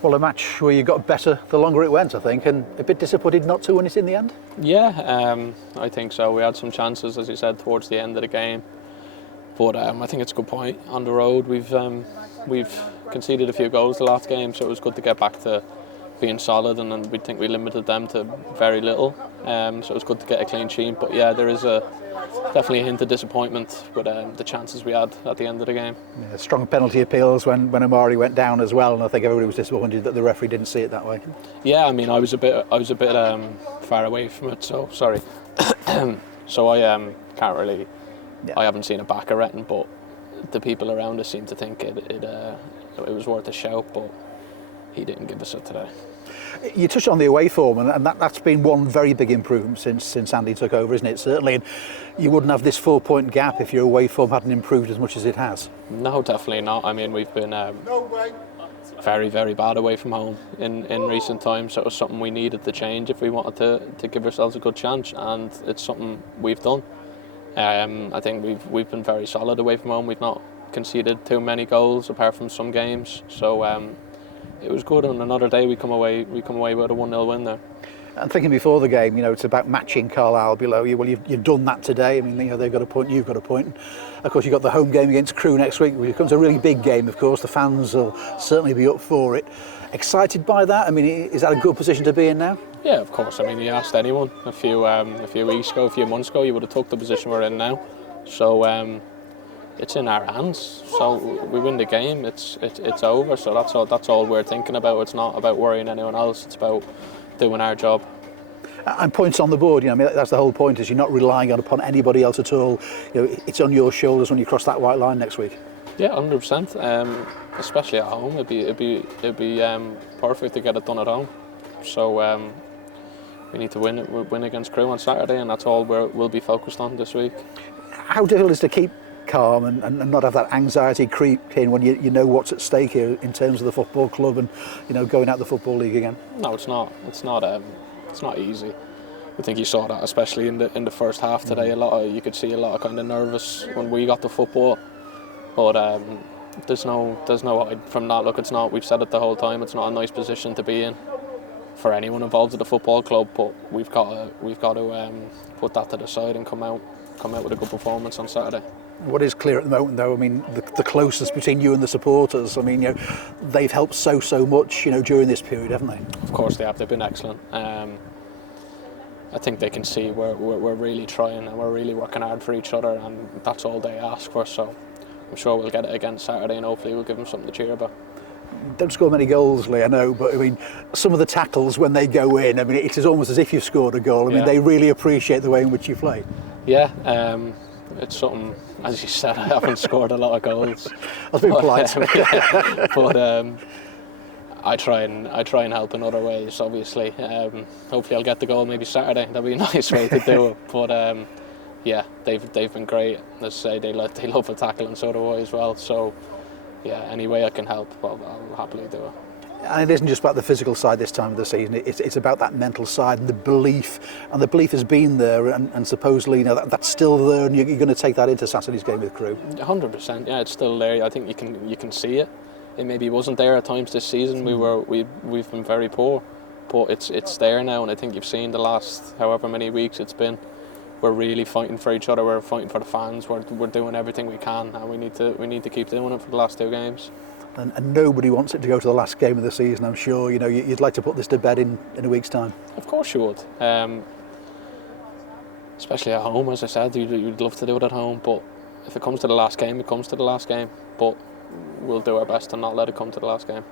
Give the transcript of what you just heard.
Well, a match where you got better the longer it went, I think, and a bit disappointed not to win it in the end. Yeah, I think so. We had some chances, as you said, towards the end of the game, but I think it's a good point. On the road, we've conceded a few goals the last game, so it was good to get back to being solid, and then we think we limited them to very little. So it was good to get a clean sheet. But yeah, there is definitely a hint of disappointment with the chances we had at the end of the game. Yeah, strong penalty appeals when 𝗦𝗧𝗧𝗏 went down as well, and I think everybody was disappointed that the referee didn't see it that way. Yeah, I mean, I was a bit far away from it, so sorry. So I can't really. Yeah. I haven't seen it back or anything, but the people around us seem to think it was worth a shout, but he didn't give us it today. You touched on the away form, and that's been one very big improvement since Andy took over, isn't it? Certainly, and you wouldn't have this 4-point gap if your away form hadn't improved as much as it has. No, definitely not. I mean, we've been very, very bad away from home in recent times, so it was something we needed to change if we wanted to give ourselves a good chance, and it's something we've done. I think we've been very solid away from home. We've not conceded too many goals apart from some games, so it was good. On another day, we come away with a 1-0 win there. And thinking before the game, it's about matching Carlisle below you. Well, you've done that today. I mean, they've got a point, you've got a point. Of course, you've got the home game against Crewe next week, which becomes a really big game. Of course, the fans will certainly be up for it. Excited by that? I mean, is that a good position to be in now? Yeah, of course. I mean, you asked anyone a few weeks ago, a few months ago, you would have took the position we're in now. So it's in our hands. So we win the game, it's over. So that's all we're thinking about. It's not about worrying anyone else. It's about doing our job. And points on the board. I mean, that's the whole point. Is you're not relying upon anybody else at all. It's on your shoulders when you cross that white line next week. Yeah, 100%. Especially at home, it'd be perfect to get it done at home. So we need to win against Crewe on Saturday, and that's all we'll be focused on this week. How difficult is it to keep calm and not have that anxiety creep in when you know what's at stake here in terms of the football club and going out the Football League again? No, it's not. It's not easy. I think you saw that, especially in the first half today. You could see a lot of kind of nervous when we got the football, but there's no hide from that. Look, it's not. We've said it the whole time. It's not a nice position to be in for anyone involved at the football club, but we've got to put that to the side and come out with a good performance on Saturday. What is clear at the moment, though, I mean, the closeness between you and the supporters. I mean, they've helped so much, during this period, haven't they? Of course they have. They've been excellent. I think they can see we're really trying and we're really working hard for each other, and that's all they ask for. So I'm sure we'll get it again Saturday, and hopefully we'll give them something to cheer about. Don't score many goals, Lee, I know, but I mean, some of the tackles when they go in, I mean, it is almost as if you've scored a goal. I mean, they really appreciate the way in which you play. Yeah, it's something, as you said, I haven't scored a lot of goals. I was being polite. But I try and help in other ways, obviously. Hopefully I'll get the goal maybe Saturday. That'd be a nice way to do it. But yeah, they've been great. As I say, they love a tackle, and so do I as well. So yeah, any way I can help, I'll happily do it. And it isn't just about the physical side this time of the season, it's about that mental side and the belief. And the belief has been there, and supposedly that's still there, and you're going to take that into Saturday's game with Crewe. 100%, yeah, it's still there. I think you can see it. It maybe wasn't there at times this season. We've been very poor, but it's there now, and I think you've seen the last however many weeks it's been. We're really fighting for each other. We're fighting for the fans. We're doing everything we can, and we need to keep doing it for the last 2 games. And nobody wants it to go to the last game of the season, I'm sure. You'd like to put this to bed in a week's time. Of course you would. Especially at home, as I said, you'd love to do it at home, but if it comes to the last game, it comes to the last game. But we'll do our best to not let it come to the last game.